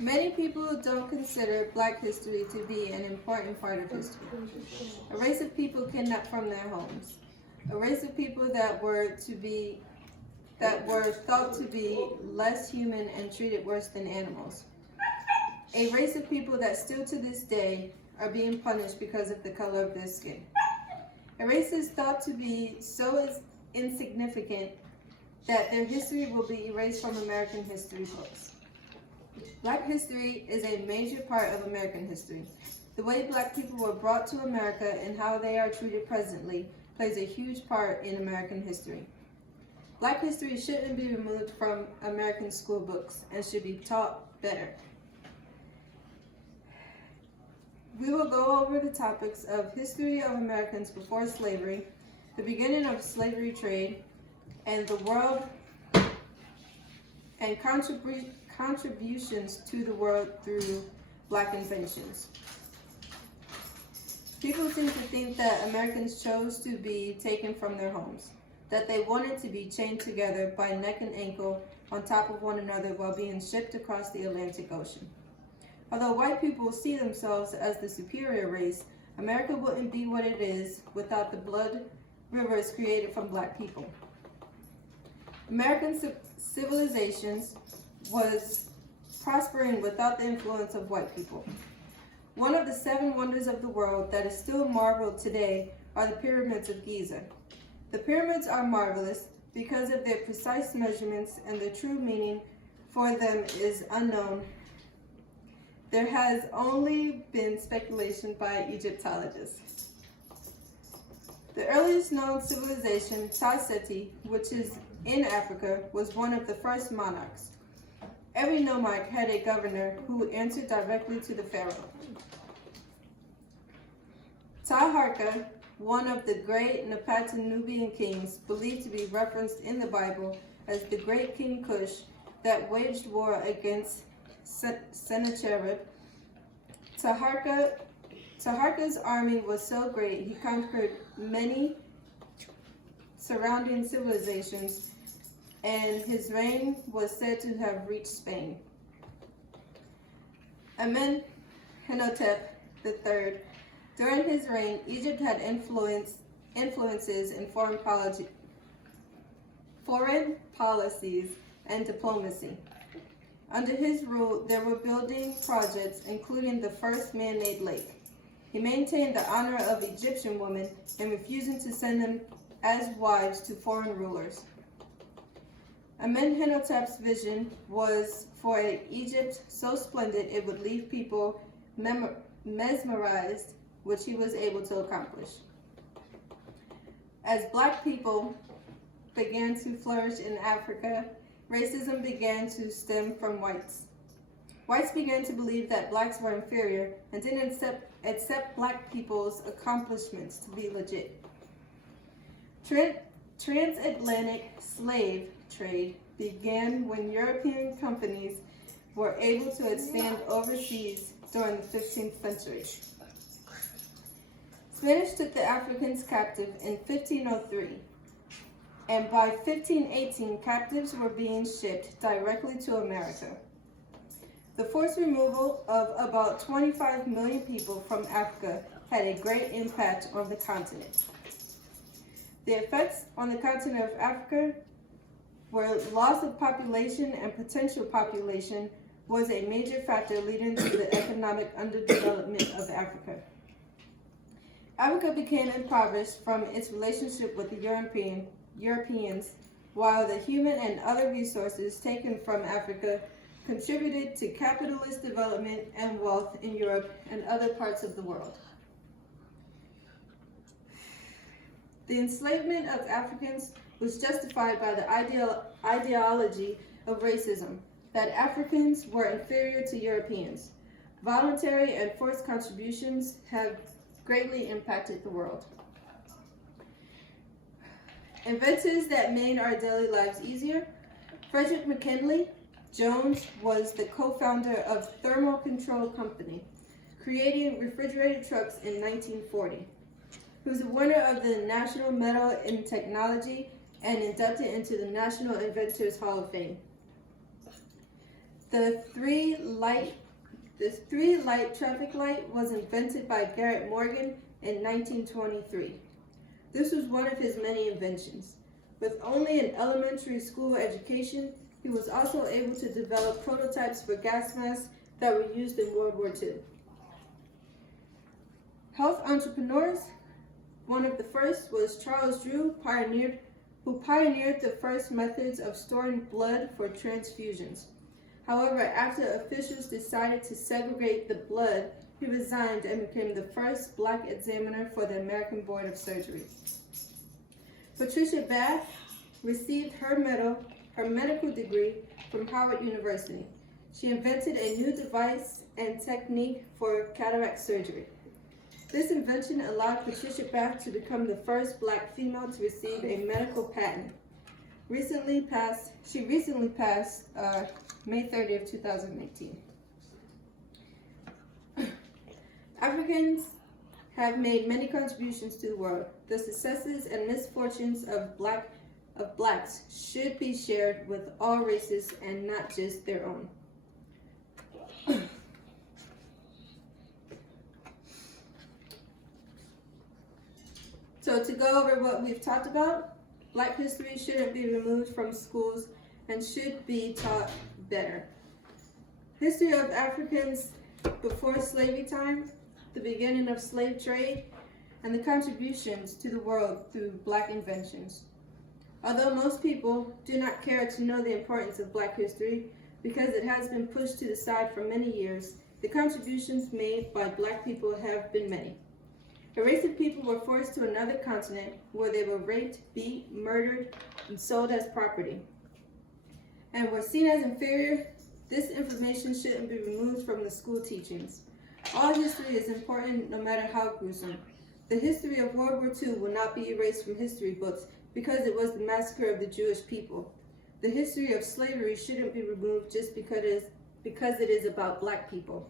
Many people don't consider Black history to be an important part of history. A race of people kidnapped from their homes. A race of people that were thought to be less human and treated worse than animals. A race of people that still to this day are being punished because of the color of their skin. A race is thought to be so insignificant that their history will be erased from American history books. Black history is a major part of American history. The way Black people were brought to America and how they are treated presently plays a huge part in American history. Black history shouldn't be removed from American school books and should be taught better. We will go over the topics of history of Americans before slavery, the beginning of slavery trade, and the world, and contributions to the world through Black inventions. People seem to think that Americans chose to be taken from their homes, that they wanted to be chained together by neck and ankle on top of one another while being shipped across the Atlantic Ocean. Although white people see themselves as the superior race, America wouldn't be what it is without the blood rivers created from Black people. American civilizations was prospering without the influence of white people. One of the 7 wonders of the world that is still marveled today are the pyramids of Giza. The pyramids are marvelous because of their precise measurements, and the true meaning for them is unknown. There has only been speculation by Egyptologists. The earliest known civilization, Ta-Seti, which is in Africa, was one of the first monarchs. Every nomarch had a governor who answered directly to the pharaoh. Taharka, one of the great Napata-Nubian kings, believed to be referenced in the Bible as the great King Cush that waged war against Sennacherib. Taharka's army was so great he conquered many surrounding civilizations, and his reign was said to have reached Spain. Amenhotep III. During his reign, Egypt had influences in foreign policies and diplomacy. Under his rule, there were building projects, including the first man-made lake. He maintained the honor of Egyptian women and refusing to send them as wives to foreign rulers. Amenhotep's vision was for an Egypt so splendid it would leave people mesmerized, which he was able to accomplish. As Black people began to flourish in Africa, racism began to stem from whites. Whites began to believe that Blacks were inferior and didn't accept Black people's accomplishments to be legit. Transatlantic slave trade began when European companies were able to expand overseas during the 15th century. Spanish took the Africans captive in 1503, and by 1518, captives were being shipped directly to America. The forced removal of about 25 million people from Africa had a great impact on the continent. The effects on the continent of Africa were loss of population, and potential population was a major factor leading to the economic underdevelopment of Africa. Africa became impoverished from its relationship with the Europeans, while the human and other resources taken from Africa contributed to capitalist development and wealth in Europe and other parts of the world. The enslavement of Africans was justified by the ideology of racism, that Africans were inferior to Europeans. Voluntary and forced contributions have greatly impacted the world. Inventors that made our daily lives easier. Frederick McKinley Jones was the co-founder of Thermal Control Company, creating refrigerated trucks in 1940. He was a winner of the National Medal in Technology and inducted into the National Inventors Hall of Fame. The three light traffic light was invented by Garrett Morgan in 1923. This was one of his many inventions. With only an elementary school education, he was also able to develop prototypes for gas masks that were used in World War II. Health entrepreneurs, one of the first was Charles Drew, who pioneered the first methods of storing blood for transfusions. However, after officials decided to segregate the blood, he resigned and became the first Black examiner for the American Board of Surgery. Patricia Bath received her medical degree from Howard University. She invented a new device and technique for cataract surgery. This invention allowed Patricia Bath to become the first Black female to receive a medical patent. She recently passed May 30th, 2018. Africans have made many contributions to the world. The successes and misfortunes of blacks should be shared with all races and not just their own. So to go over what we've talked about, Black history shouldn't be removed from schools and should be taught better. History of Africans before slavery time, the beginning of slave trade, and the contributions to the world through Black inventions. Although most people do not care to know the importance of Black history because it has been pushed to the side for many years, the contributions made by Black people have been many. A race of people were forced to another continent where they were raped, beat, murdered, and sold as property, and were seen as inferior. This information shouldn't be removed from the school teachings. All history is important no matter how gruesome. The history of World War II will not be erased from history books because it was the massacre of the Jewish people. The history of slavery shouldn't be removed just because it is about Black people.